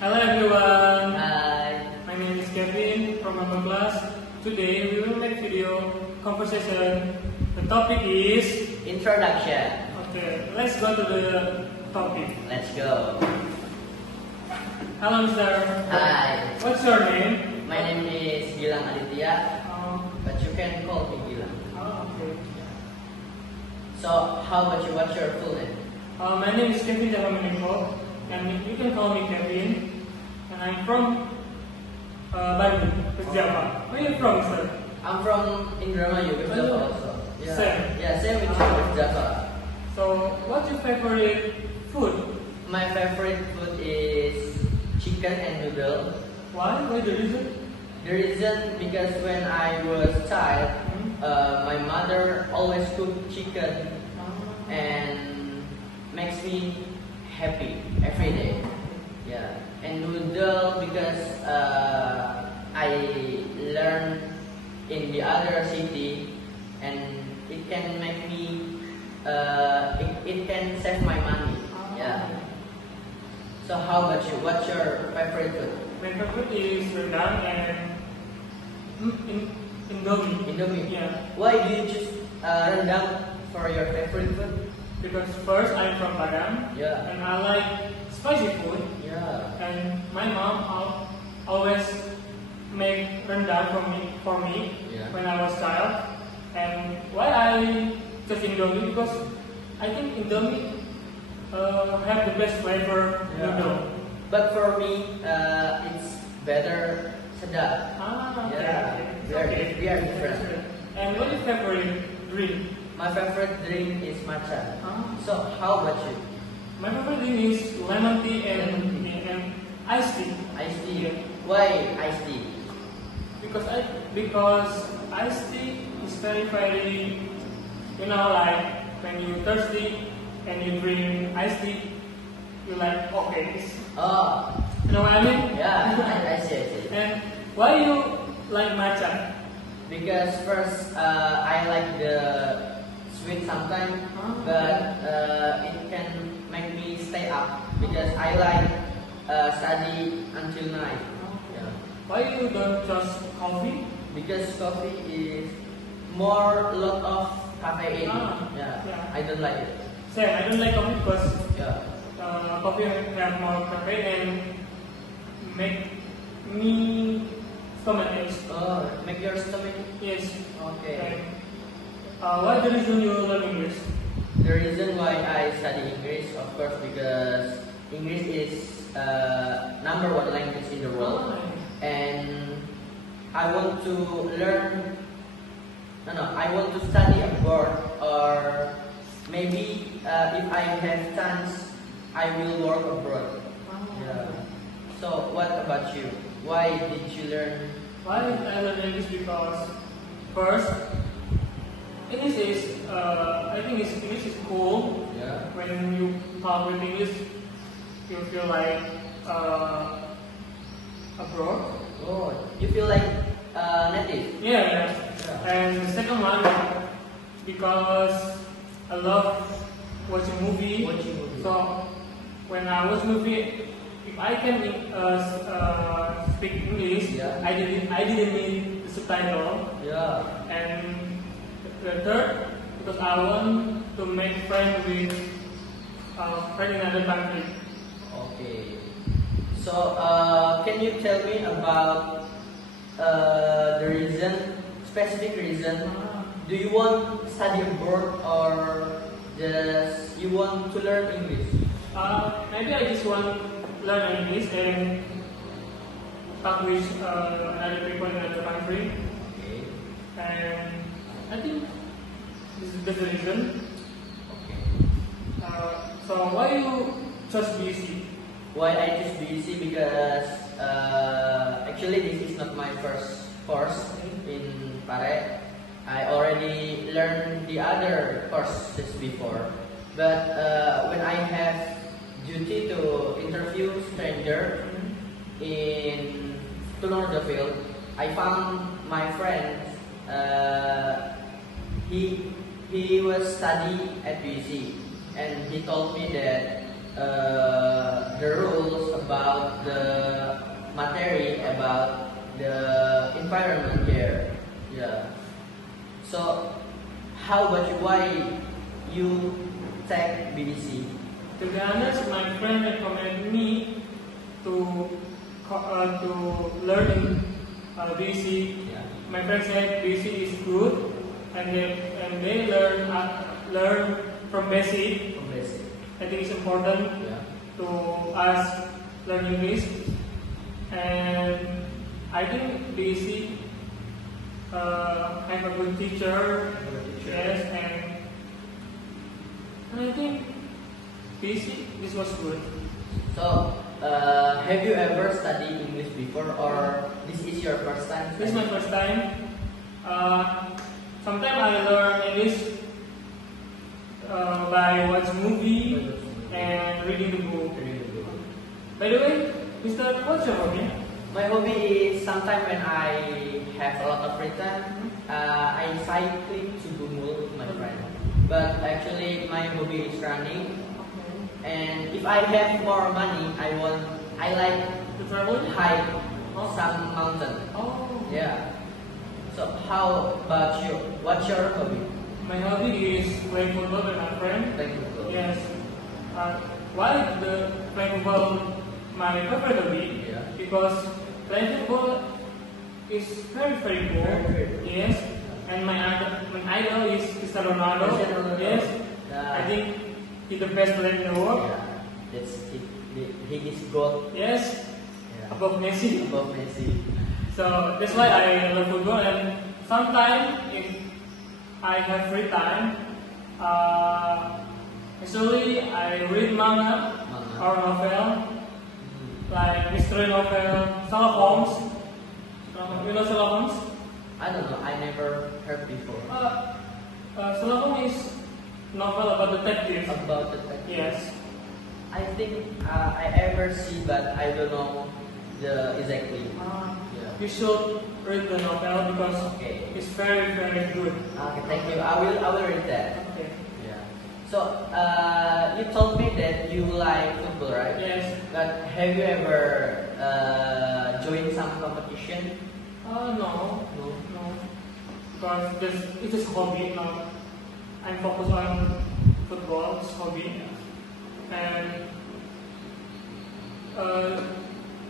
Hello everyone, Hi. my name is Kevin from our class. Today we will make video conversation. The topic is Introduction. okay. Let's go to the topic. Let's go. Hello, Mister. Hi. What's your name? My name is Gilang Aditya, but you can call me Gilang. Okay. So, how about you? What's your full name? My name is Kevin Javaminiko, and you can call me Kevin. And I'm from Bandung, West Java. Where are you from, sir? I'm from Indramayu, West Java also. Yeah. Same. Yeah, same with you, West Java. So, what's your favorite food? My favorite food is chicken and noodle. Why? Why the reason? The reason because when I was child, my mother always cook chicken and makes me happy every day. Yeah, and noodle because I learn in the other city, and it can make me it can save my money. Yeah. So how about you? What's your favorite food? My favorite is rendang and Indomie. Indomie. Yeah. Why do you choose rendang for your favorite food? Because first I'm from Padang. Yeah. And I like spicy food. Yeah. And my mom always make rendang for me Yeah. when I was child. And why I choose Indomie? Because I think Indomie have the best flavor noodle. But for me, it's better sedap. Okay. Yeah. Okay. We are different. And what is your favorite drink? My favorite drink is matcha. So how about you? My favorite drink is lemon tea and iced tea. Iced tea. Yeah. Why iced tea? Because iced tea is very like when you thirsty and you drink iced tea, you like okay. Oh, You know what I mean? yeah. I see. And why you like matcha? Because first, I like the sweet sometimes, but it can make me stay up because I like study until night. Yeah. Why you don't choose coffee? Because coffee is more lot of caffeine. Yeah. I don't like it. Same, I don't like coffee because Yeah. coffee have more caffeine and make me stomach aches. Oh, make your stomach. Yes. Okay. What the reason you learn English? The reason why I study English, of course, because English is #1 language in the world, and I want to learn. I want to study abroad, or maybe if I have chance, I will work abroad. Yeah. So, what about you? Why did you learn? Why I learn English? Because first, English is English is cool. Yeah. When you talk with English, you feel like abroad. Oh, you feel like native. Yeah. And the second one, because I love watching movie. Watching movie. So when I watch movie, if I can speak English, Yeah. I didn't need the subtitle. Yeah. And the third, because I want to make friends with friends in another country. Okay. So, can you tell me about the specific reason? Do you want to study abroad, or just you want to learn English? Maybe I just want to learn English and talk with other people in another country. Okay. And I think this is the reason. Okay. So why you chose BC? Why I choose BC? Because actually this is not my first course in Pare. I already learned the other courses before, but when I have duty to interview stranger in Tulung Field, I found my friend. He was study at BC, and he told me that the rules about the material, about the environment here. Yeah. So, how about you? Why you take BBC? To be honest, my friend recommended me to learn in BC. Yeah. My friend said BC is good, and they learn from basic. From basic. I think it's important Yeah. to us learn English, and I think BC have a good teacher. Yes, and I think BC this was good. So, have you ever studied English before, or this is your first time? This is my first time. Sometimes I learn English by watching movie and reading the book. By the way, Mr. What's your hobby? My hobby is sometimes when I have a lot of free time, I cycling to Bumul with my friend. But actually, my hobby is running. And if I have more money, I like To travel? hike some mountain. Oh. Yeah. So how about you? What's your hobby? My hobby is playing football with my friend. Playing football. Yes. Why the playing football my favorite hobby? Yeah. Because playing football is very very good. Very good. Yes. And my idol is Cristiano Ronaldo. Cristiano Ronaldo. Yes. Yeah. I think he's the best player in the world. Yeah. That's it. He is gold. Yes. Yeah. Above Messi. Above Messi. So that's why I love football, and sometimes if I have free time, actually I read manga or novel like mystery novel, Sherlock Holmes. You know Sherlock Holmes? I don't know. I never heard before Sherlock Holmes is novel about detectives. about the tech. Yes. I think I ever see, but I don't know the exactly. Yeah. You should read the novel because Okay. it's very very good. Okay, thank you. I will read that. Okay. Yeah. So you told me that you like football, right? Yes. But have you ever joined some competition? No. No. No. Because it is hobby now. I'm focused on football, it's hobby. And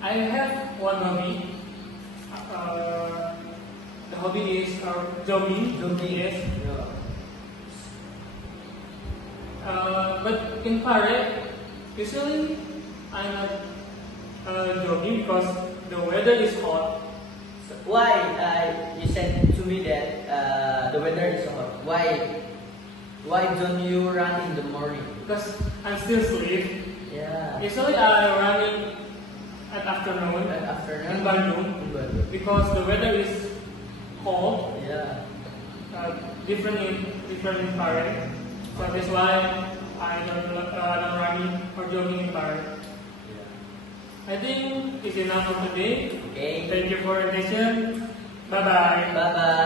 I have one hobby. The hobby is jogging. Jogging. Yes. Yeah. But in Pare, usually I'm not jogging because the weather is hot. So why you said to me that the weather is hot? Why don't you run in the morning? Because I'm still asleep. Yeah. Usually I running at afternoon That afternoon. in Bandung because the weather is cold, Yeah. different in Pare. So that's why I don't running or jogging in Pare. Yeah. I think it's enough for today. Okay. Thank you for your attention. Bye bye. Bye bye.